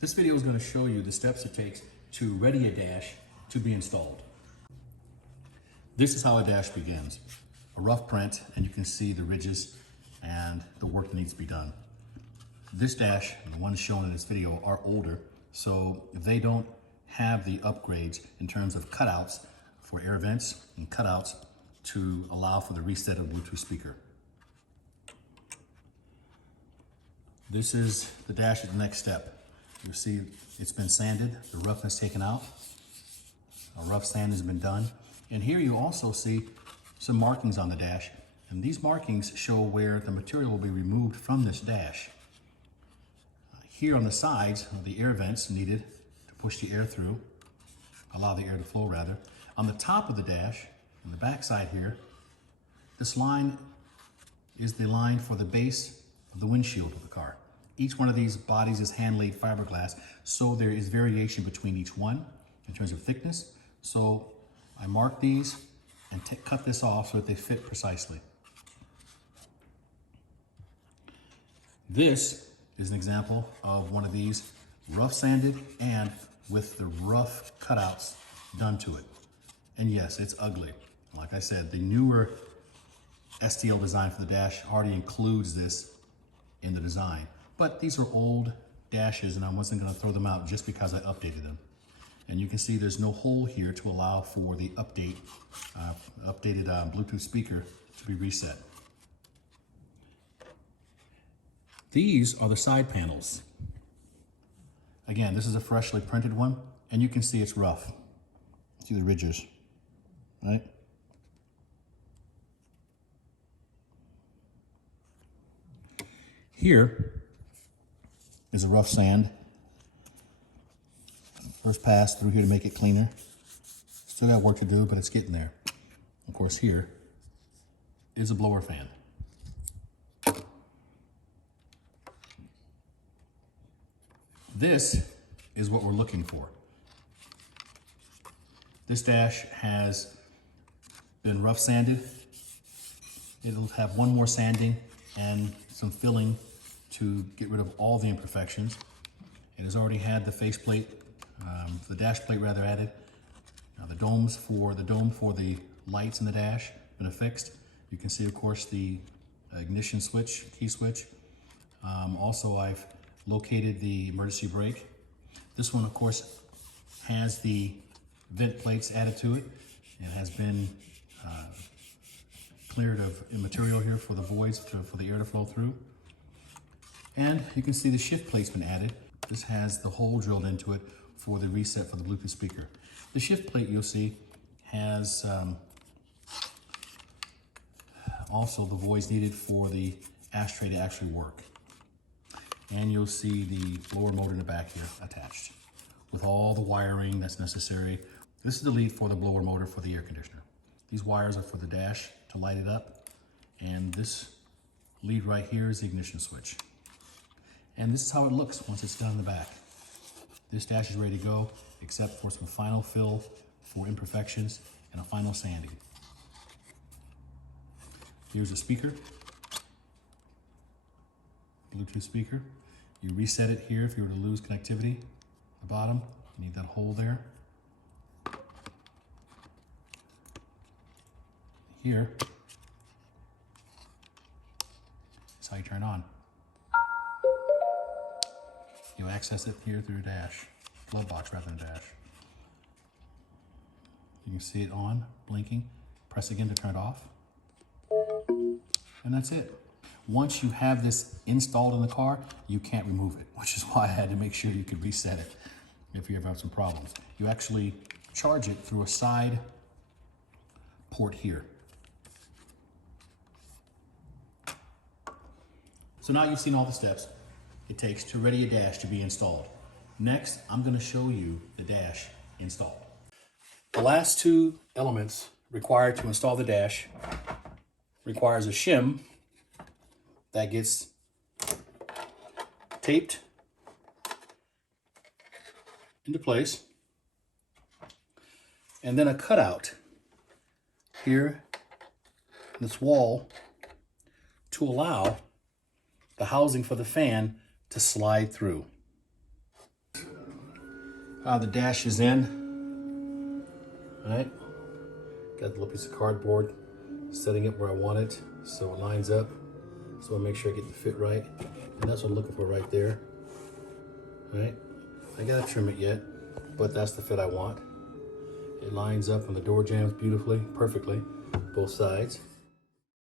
This video is going to show you the steps it takes to ready a dash to be installed. This is how a dash begins. A rough print, and you can see the ridges and the work that needs to be done. This dash, and the ones shown in this video, are older, so they don't have the upgrades in terms of cutouts for air vents and cutouts to allow for the reset of Bluetooth speaker. This is the dash at the next step. You see it's been sanded, the roughness taken out. A rough sand has been done. And here you also see some markings on the dash. And these markings show where the material will be removed from this dash. Here on the sides are the air vents needed to push the air through, allow the air to flow rather. On the top of the dash, on the back side here, this line is the line for the base of the windshield of the car. Each one of these bodies is hand-laid fiberglass, so there is variation between each one in terms of thickness. So I mark these and cut this off so that they fit precisely. This is an example of one of these rough sanded and with the rough cutouts done to it. And yes, it's ugly. Like I said, the newer STL design for the dash already includes this in the design. But these are old dashes and I wasn't going to throw them out just because I updated them. And you can see there's no hole here to allow for the updated Bluetooth speaker to be reset. These are the side panels. Again, this is a freshly printed one, and you can see it's rough. See the ridges, right? Here is a rough sand. First pass through here to make it cleaner. Still got work to do, but it's getting there. Of course, here is a blower fan. This is what we're looking for. This dash has been rough sanded. It'll have one more sanding and some filling to get rid of all the imperfections. It has already had the faceplate, the dash plate rather, added. The dome for the lights in the dash been affixed. You can see, of course, the ignition switch, key switch. Also, I've located the emergency brake. This one, of course, has the vent plates added to it. It has been cleared of material here for the voids for the air to flow through. And you can see the shift plate's been added. This has the hole drilled into it for the reset for the Bluetooth speaker. The shift plate, you'll see, has also the voids needed for the ashtray to actually work. And you'll see the blower motor in the back here attached with all the wiring that's necessary. This is the lead for the blower motor for the air conditioner. These wires are for the dash to light it up. And this lead right here is the ignition switch. And this is how it looks once it's done in the back. This dash is ready to go, except for some final fill for imperfections and a final sanding. Here's the speaker, Bluetooth speaker. You reset it here if you were to lose connectivity. At the bottom, you need that hole there. Here is how you turn on. You access it here through your dash, glove box rather than dash. You can see it on, blinking. Press again to turn it off. And that's it. Once you have this installed in the car, you can't remove it, which is why I had to make sure you could reset it if you ever have some problems. You actually charge it through a side port here. So now you've seen all the steps it takes to ready a dash to be installed. Next, I'm going to show you the dash installed. The last two elements required to install the dash requires a shim that gets taped into place, and then a cutout here in this wall to allow the housing for the fan to slide through. The dash is in. All right. Got the little piece of cardboard, setting it where I want it so it lines up. So I make sure I get the fit right. And that's what I'm looking for right there. All right. I gotta trim it yet, but that's the fit I want. It lines up and the door jams beautifully, perfectly, both sides.